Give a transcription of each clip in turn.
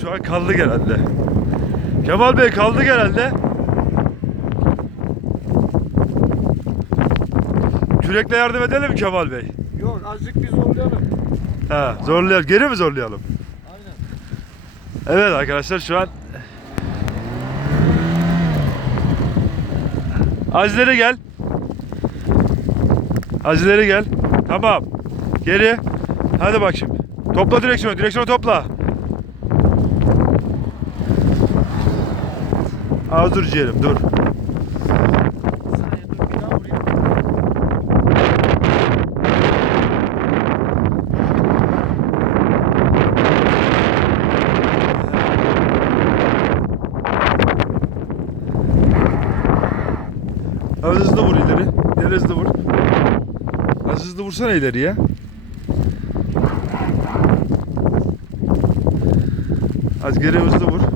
şu an kaldık herhalde. Kemal Bey kaldık herhalde. Kürekle yardım edelim mi Kemal Bey? Yok azıcık bir zorlayalım. Ha, zorlayalım. Geri mi zorlayalım? Aynen. Evet arkadaşlar şu an Azileri gel. Azileri gel. Tamam. Geri. Hadi bak şimdi. Topla direksiyonu. Direksiyonu topla. Az dur ciğerim dur. Az hızlı vur ileri. İleri hızlı vur. Az hızlı vursana ileri ya. Az geri hızlı vur.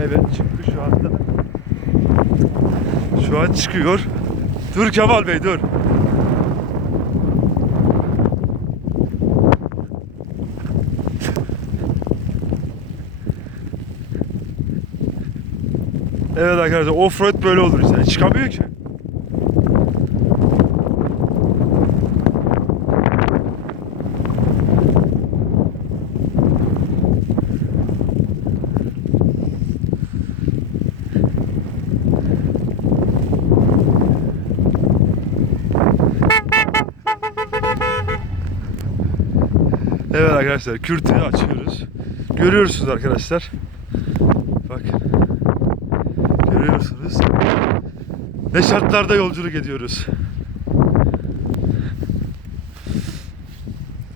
Evet çıktı şu anda. Şu an çıkıyor. Dur Kemal Bey dur. Evet arkadaşlar offroad böyle olur işte. Çıkamıyor ki. Evet arkadaşlar kürtüğü açıyoruz. Görüyorsunuz arkadaşlar. Bak. Görüyorsunuz. Ne şartlarda yolculuk ediyoruz.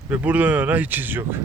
Ve buradan yana hiç iz yok.